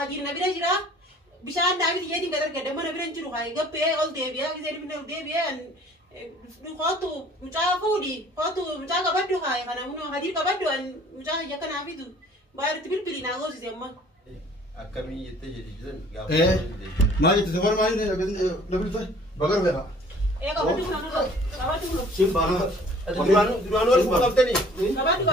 hajir na bira jira bishaan daawit yeetiin gadar gadda mana biran jiru haa gabbee ol deebi'aa gisee ol deebi'aan kootu mucaa fuudhi kootu mucaa qabaddu haa kana munoo hajir qabaddu an mucaa yakka naa fidu baaritti bilbili naa goosise amma. Akkamii jettee jedhisan maal jettee safar maal jettee namni ta'e bagar beeka. Qabaddu kun Simbaana. Duraan wal fuudha qabdanii. Qabaddu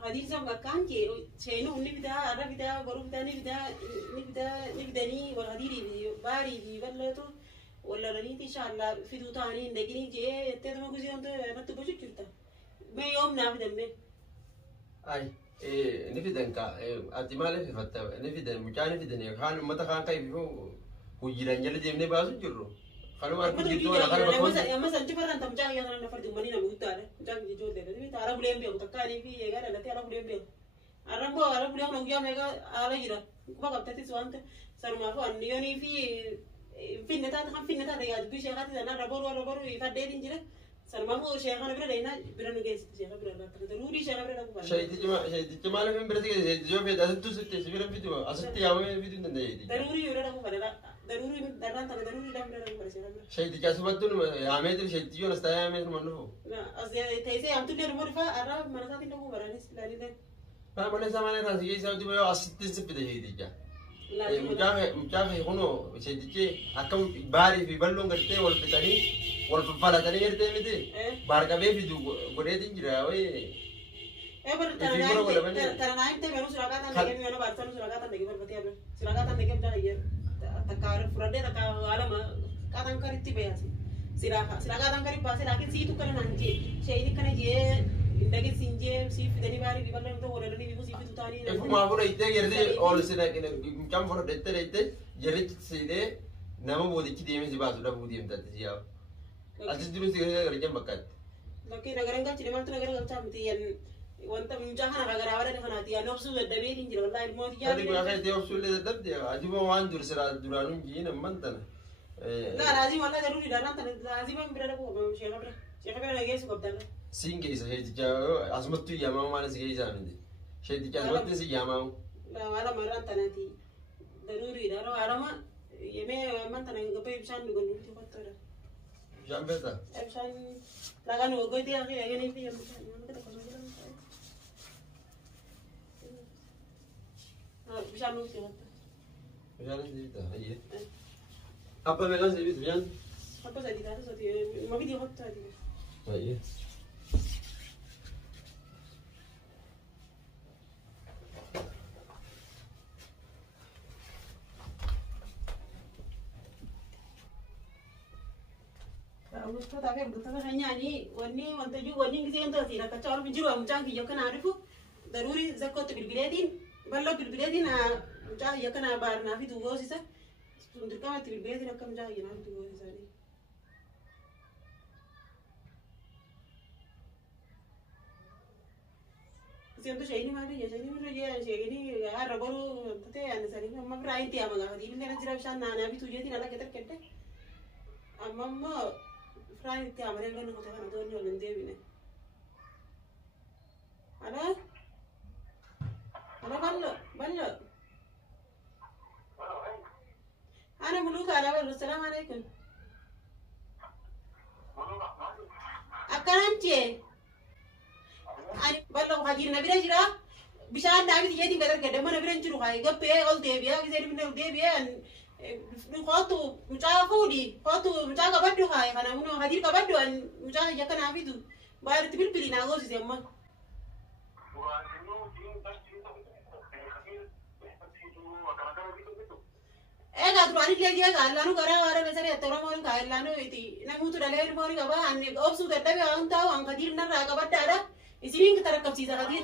Hadir sama kan ke cenu ni bida ada bida baru bida ni bida ni wal hadiri bari di wala tu wala lani inshallah fidu tani ndegini je ette to guzi on to natu boju chuta me yom na bida me Ay nifidan ka atimale fi fatta nifidan mucani fidan kan mata kan kai fi hujiran jale jemne basu jirro kalau aku gitu ada kalau masa masa ciparan tam jang yang na fardu mani na mutare jang di jode de ta ara bulem be utakani fi ye gara na ara bulem be ara bulem no gya mega ara jira kuma kaptati suante sarma ko aniyoni fi finna ta de ya bi shekati na raboru ifadde din jira sarma ko shekana bira dena bira no ges shekana bira ta daruri shekana bira ko Shayti cuma lebih berarti jo be dasar tu sitte sebelum video asasti ya we video nende jadi daruri yura ko pada daruri daran ta daruri dam bira ko pada shekana Shayti kasu batu ya me tu shayti jo nasta ya me tu manu na asya tese am tu der morifa ara mana ta tin ko barani lani de na mana sama ne rasi sa tu yo asasti sitte shayti ja mucafe kono shayti ke akam bari fi ballon gatte wal fitani wal fala tani yerte miti bar ka be video gode din jira we ber taranaim te menu suragatan dege menu bartan suragatan dege berbati abe suragatan dege da yer takar furade takar alama kadang karitti be asi suragatan kari base lakin si tu kana nanti shaydi kana je indage sinje si fidani bari biballan to wala ni bibu si fitu tani e fuma bura ite yerde all sina kene kam fora dette jerit side nama bodi ki demi zibasu da bodi emta tiya asis dulu sih kerja bakat lakin nagaran kan cina mantu nagaran kan camti yan wanta menjahan nagara awalnya dengan hati ya nafsu dan demi ini jadi wallahi mau dia tadi gua kayak tiap sulit tetap dia aja mau wanjur serah duranun gini mantan nah lazim wallahi daruri dalam tanah lazim yang berada ko siapa berada lagi suka berada singe isa saya jauh asmat tu ya mau mana sih isa nanti saya asmat tu sih ya mau nah malam malam tanah ti daruri daro arama ya me mantan yang gapai bisa nugon itu kotor jam berapa Epsan lagan wo goite ya kayak gini sih yang bisa nunggu sih Jangan cerita, iya. Apa megang sih itu jangan? apa saya tidak ada satu mau video hot tadi Oh iya. Ustaz tapi betul hanya ni wani wanta ju wani ngi ento sira ka chawal bijiru am changi yakana arifu daruri zakot bilbiladin ballo bilbiladin cha yakana bar na fi dugo sisa sundur kama bilbiladin kam ja yana fi dugo sisa ni siento shayni mari ya shayni mari ya shayni ya rabaru tate an sari amma brain ti amaga di bilena jira shan na na fi tuje tin ala ketar kette amma Fry ti amare ngano ko tan do nyolen debine ala ballo ana muluka ala ballo assalamu alaikum akaranche ani ballo hajir nabira jira bishaan daawit yeetiin gadar gadda mana biran jiru haa gabbee ol deebi'aa gisee ol deebi'aan kootu mucaa fuudhi kootu mucaa qabaddu haa kana munoo hadir qabaddu an mucaa yakka naa fidu baaritti bilbili naa goosise amma egaa duraan illee egaa allaanu garaa waara besaree attara moon kaa allaanu iti namuutu dhalee moon qaba anni obsuu dadhabe waan ta'u an kadir narraa qabaddaadha isiniin tarakkabsiisa kadir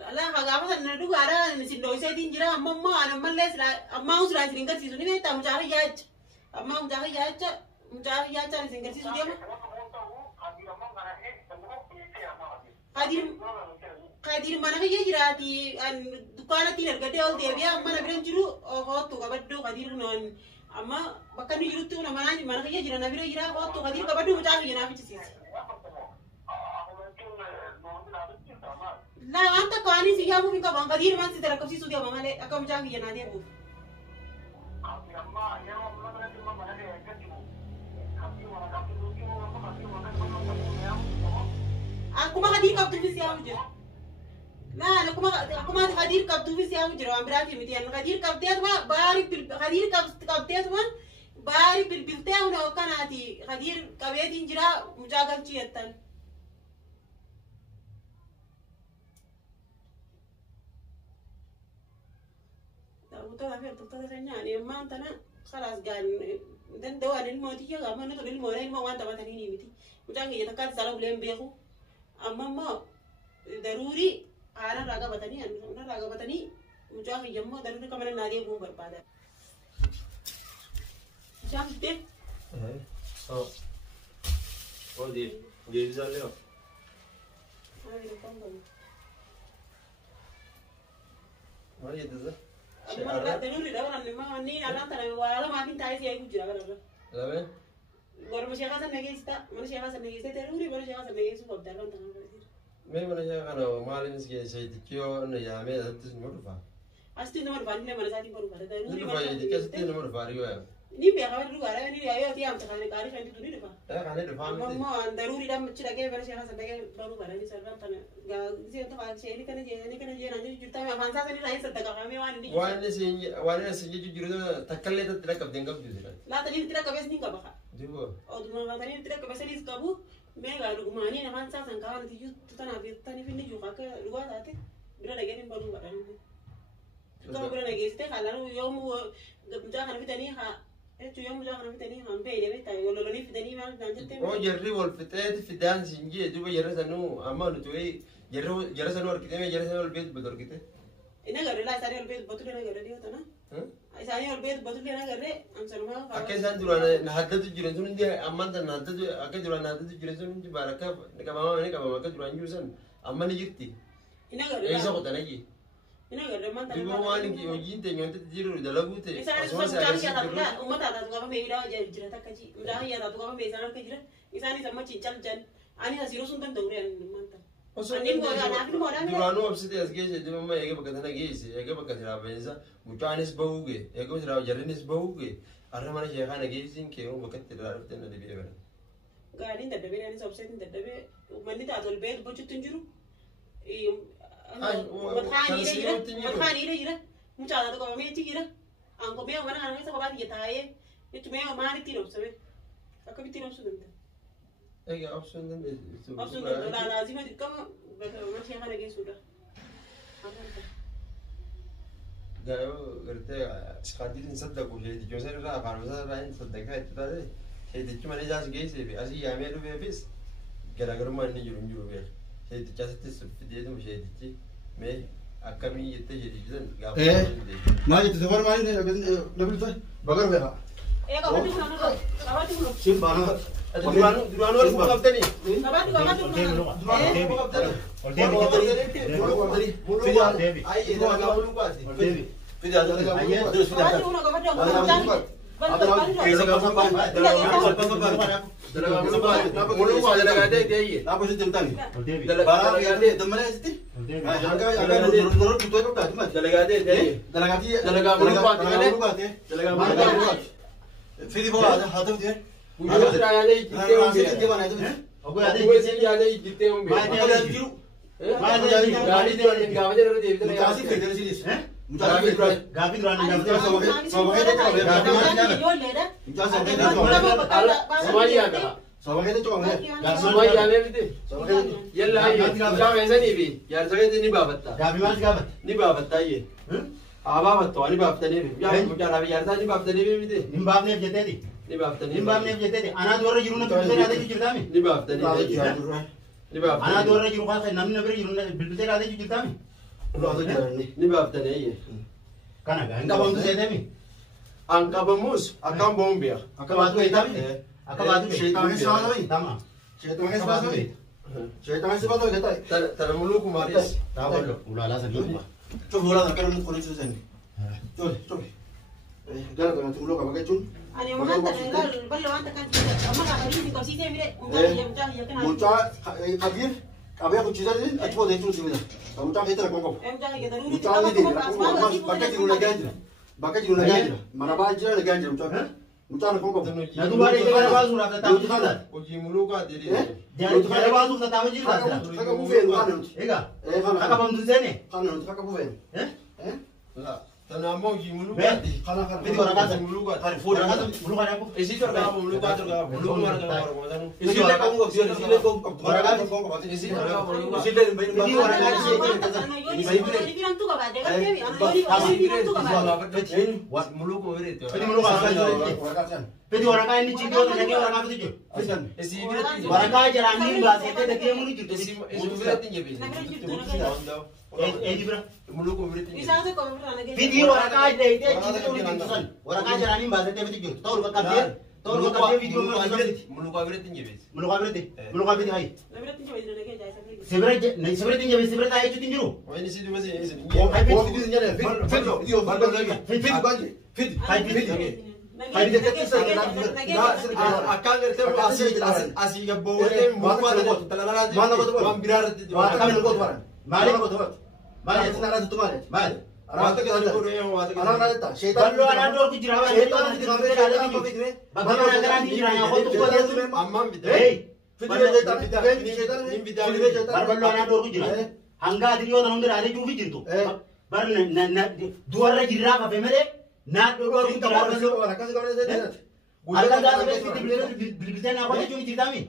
La hagafa sana duga ada ni sindo isa din jira amma ana malle sila amma usra singar sisu ni beta mujahi yach amma mujahi yach ni singar sisu dia kadir mana ke jira ti an dukana ti nerga de ol debiya amma na biran jiru ho to kabaddo kadir non amma bakkan ni jiru tu na mana ke jira na biro jira ho to kadir kabaddo mujahi na bici sis la anta kani si yamu finka bang kadir man si terakap si sudia bangale akam jangi yana dia bu aku mah kadir kap tu si yamu je la aku mah kadir kap tu si yamu je ram berarti mitian kadir kap dia tu mah bari kadir kap dia tu mah bari bil teh una kana ti kadir kabe din jira mujagal ciatan Tuh rasanya nih emang tanah keras gan dan doa dan mau tiga gak mana tuh mau lain mau wanta wanta ini miti macam gitu tekan salah boleh beku amma mau daruri ana raga batani macam jammu daruri kamera nadi bu berpada macam deh oh dia bisa leo mari itu tuh daruri dah orang memang ni alam tanah wala makin tahu sih aku jira kan lalu baru manusia kasar negeri daruri manusia kasar negeri suka berdarah tangan bersih me mana saya kan malin sih saya dikio na ya me itu semua lupa pasti nomor ban ni mana saat ini baru pada daruri lupa ya dikasih nomor baru ya ni biar kau dulu ada ni ayo tiap sekali kali kan itu ni depan kan itu paham sih mama daruri dah macam lagi manusia kasar negeri baru pada ni serban tanah gak sih untuk aja ini kan aja nanti juta me avansa ni lain sedekah kami wani sih jujur itu takkalnya itu tidak kapten kap juga lah tadi tidak kabes ni kau bakal juga oh dulu tadi tidak kabes ni kabu mega rumah ni avansa sangkawan nanti juta tanah tadi ini juga ke luar tadi bila lagi ni baru pada ni kalau bila lagi isteh kalau yom gak kan kita ni ha itu yom jangan kita ni hampir dia betul kalau ni kita ni malah nanti oh jadi wal fitet fitan singi juga jadi sanu amma itu jadi sanu orang kita jadi sanu lebih betul kita ini gak ada lah saya lebih betul dia gak ada dia tanah saya lebih betul dia gak ada amsal mah akhir sana dulu na hadda tu jiran sunu dia amman dan hadda tu akhir dulu na hadda tu jiran sunu di baraka ni kamama ke dulu jurusan amman ni jirti ini gak ada Esa kota lagi ini gak ada mantan di bawah ni ki ojin te nyonte jiru dalam bute asal saya ada juga umat ada juga kami ida jadi tak kaji udah ya ada juga kami sana kaji isani sama cincang jan ani hasil suntan durian mantan ani mau anak ni mau dulu anu abis itu asge jadi mama ege bakat na gesi ege bakat sila benza mutanis bauge ege sila jarinis bauge arna mana sih kan gesi ke o bakat tidak ada tena lebih eber gani tidak ada ani subset tidak ada mandi tak ada lebih bocor tunjuru matkhani ida jira mucada to ko me ti jira anko me mana kan sa ko ba ti taye itu me ma ni tiro sabe akabi tiro su denta ege option dan itu option la lazima dikam ma shi hana ge suda gayo gerte skadin sadda ko je jo sar ra kan sa ra in sadda ka itu tadi he de cuma jas gesi be asi ya me do be bis gara gara man ni juru be he de jas te su de do je de me akami yete je de dan ga ما جيت تفر ما جيت نبي تاي بقر بها kabati kuno سيم بانا dulu anu harus buka tadi kabati kuno Ulah tu jalan ni. Ni baaftanii ye. Kana ga inga bamtu sedemi. An qabamus akkam boombiya. Akabatu itami. Akabatu Syaitan ni sebab tu. Tama. Syaitan ni sebab tu. Syaitan ni sebab tu kata. Tana muluku maris. Tawallo. Ulala sa gimba. Coba orang nak mu kuni susan. Coba, coba. Dah kan tu lokal pakai cun. Ani mo hanta ngal ballo hanta kan amma ka hari ko si te mire unta ya kana Mucha kabir. Kabir aku cerita ni, aku boleh cun sini. Mucha kita nak kongkong. em ja ya daru Mucha ni dia. Pakai cun lagi aja. Pakai cun lagi aja. Mana baca lagi aja mucha. Mucha nak kongkong. Na dumare ke gara bazu na ta tawu kada. Oji muluka diri. Dia gara bazu na tawu ji kada. Kakak buffet mana? Ega. Kana. Akabamtu sene. Kana kakak buffet. Eh? La. Tana mo ji muluka. Ben. Kana kana. Pidi orang kata muluka. Hari food orang kata muluka aku. Isi tor ka muluka tor ka muluka mar ka mar. Isi le kongkong, isi le kongkong. Orang kata kongkong. Isi tor ka muluka. Isi le bayi. Pidi orang kata sih. ni bilang tu ka ba de ka tevi ana ni bilang tu ka ba Muluka wiri to. Pidi muluka akan jadi. Orang kata. Pidi orang kaya ini cinta orang lagi orang kata tu. Fisan. Isi wiri tinje. Orang kaya jarang ni bahasa itu dah dia mulu gitu. Isi wiri tinje bi. Ini berapa? Muluka wiri tinje. isa tu ko ana ge Video orang kaya deh dia cinta orang gitu san. Orang kaya jarang ni bahasa itu betul. Tahu lu kakak Tahu lu kakak video Muluka wiri tinje bi. muluka berarti. Muluka berarti hai. na bilang tinje ba ina ge ja sa ge Sebenarnya tinja sebenarnya ayo cuti juru. Wani si di masi isi. Hai fit fit ni ada. Fit fit dia baru lagi. Fit fit bagus. Fit. Hai fit. Hai dia kata saya Akan ngerti asi ga bawde muluka talala. Mana kau tu? Mambirar ti. Mana kami kau tu? Mari. Mana kau tu? Mana itu nara tu mana? Mari. Wata ka ko re wata ka. Anak nara tak. Syaitan. Kalau anak dor kijirawa Syaitan ni kami ada apa fit ni? Bagaimana akan dijiranya kau tu kau tu. Amma bida. Hey. Fit dia syaitan. Fit syaitan ni. Fit dia syaitan. Kalau anak dor kijirawa. Hangga diri orang nunggu ada cuci jiru. Bar na dua orang jirah apa bemere? Na dor kijirawa. Orang kasih kau ni saya. Akan dah beli nak apa cuci jirah mi?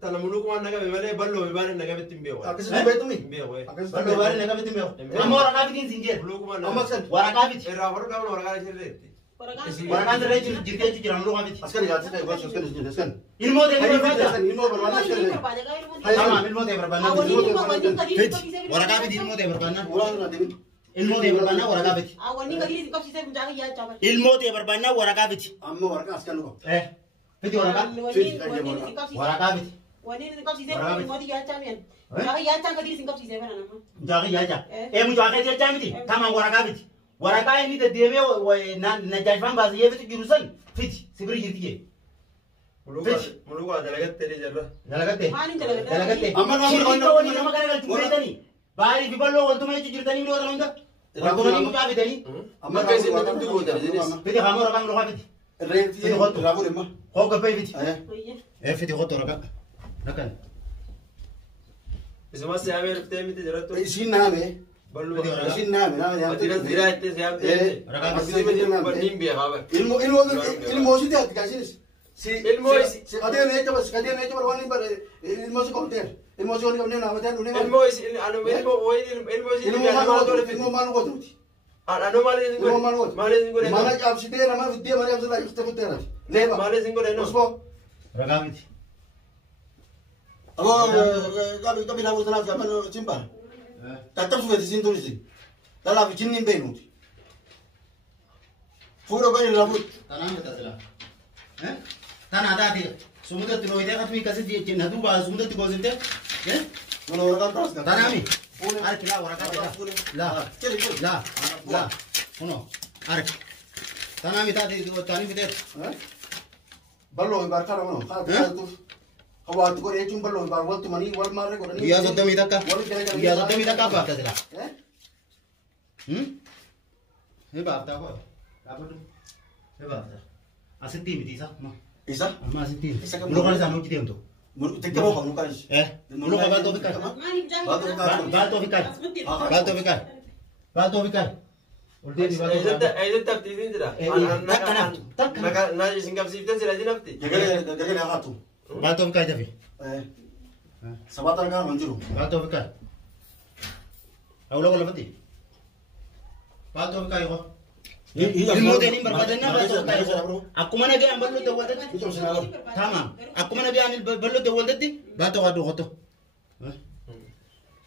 Tana muluka wan naga bebale ballo bebale naga betimbe wa. Aku sudah betul ni. Be wa. Baru baru nak betul beo. Kamu orang kafir ni sinjer. Muluka wan. Amak sen. Orang kafir. Era war ka war ka sirre. Orang kafir ni jirah jirah orang kafir. Askari kat sini. Gua suka ni jenis kan. Ilmu dia Hari ni fit berapa? kan. Ini mau berwarna sekali. Sama ilmu dia berapa? Orang kafir ilmu dia berapa? Orang nanti. Ilmu dia berapa? Orang kafir. awani ka diri ko si se jaga ya cha ba Ilmu dia berapa? Orang kafir. Amma orang askari kau. Itu orang kafir. Orang kafir. wani ni ko si se mo di ya cha men jaga ya cha ka diri ko si se bana na Jaga ya ja. Mu jaga dia jamiti. Kama orang kafir. Orang kafir ni dia dewe na jajfan bazi ye fit girusan. Fit sibiri jirti. Muluka dalagat tere jarra. Dalagate. Maalin dalagate? Dalagate. Amma kamu Shirki orang- kau ni nama kaya kalau cuma tadi. Bari biballo kalau cuma itu cerita ni orang nanda. Orang tu ni muka tadi. Amma Amma kasi matum tu ko tere jenis. Pidi kamu orang lu kafir. Rent dia ragu deh mah. Kau kepai fit. Ayah. Fit kau tu orang. Nakan. Isma se amer temi te jarra to. Isi nama. Ballo. Isi nama. Nama yang Atira zira ite se am te. Asli me dir ba nimbi ha ba. Ilmu sih dia dikasih. Si Ilmu isi- si kadir ni coba wani bar ilmu sih konten. Ilmu sih kau ni nama dia unik. Elmo is anu elmo oi elmo is Ilmu mana kau tu? anu male singo. Ilmu mana kau? Male singo. Mana jam si dia nama dia mana jam sudah kita kutera. Leba. Male singo no. Usbo. Orang fit. Abo kami nak usaha kami simpan. Tatap sudah di sini tulis. Dalam bikin ni benu. Furo bani labut. Tanah kita sila. Tanah ada dia. Sumber tu loh dia kat mi kasih dia cina tu bahas sumber tu kau sente. Mana orang terus kan? Tanah mi. Ada kira orang kafir. Lah. Cari. Lah. Uno. Ada. Tanah mi tadi tu tani kita. Ballo ibar kara mana? Kau tu. Kau tu kau ecung ballo ibar waktu mani wal mare kau ni. Iya sudah mi tak. Iya sudah mi tak apa kita sila. Hebat tak apa? Apa tu? Hebat tak? Asyik tim itu sah. Isa? Ama asyik tim. Mulu kan sama kita untuk. Tekte mau kamu kan? Mulu kan batu fikar. Batu fikar. Batu fikar. Batu fikar. Ulti di batu. Ayo tapti din jira. Naka na singap siften sila dinapti. Jaga hatu. Batu fikar jadi. Sabatar kan manjuru. Batu fikar. Awal awal berarti. Batu fikar yo. Ilmu dia ni berbadan na batu fikar. Aku mana dia ambil lu tewal tadi. Tamam. Aku mana dia ambil lu tewal tadi. Batu kadu koto.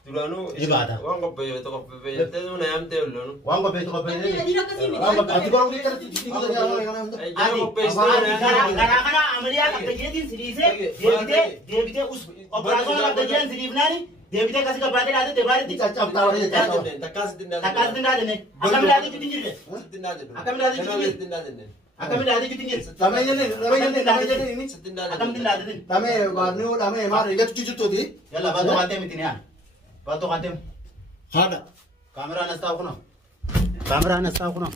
Duranu Ibada. Wan kopi itu kopi itu na yam teh ulunu. Wan ko beto ko be Tapi tadi nak kasih Ang ati ko rin kaya titi ko Eh jangan kopi itu gara amelia ka tajidin sidise debite us operation ka tajidin sidibnani debite kasi ka bade ade te bade ti Cacap tawar niya, cacap. takas dinda. takas dindade ne akam dade kitingir Dinda. Akam dade kitingir dinda. akam dade kitingir Tama yan eh, tama yan eh, tama yan eh, ini. Dinda. akam dindade din Tama eh, barno, tama eh, mari, ikat cucu tuh di. yalla bato kante mitini an bato kante Hada. kamera nasta kuno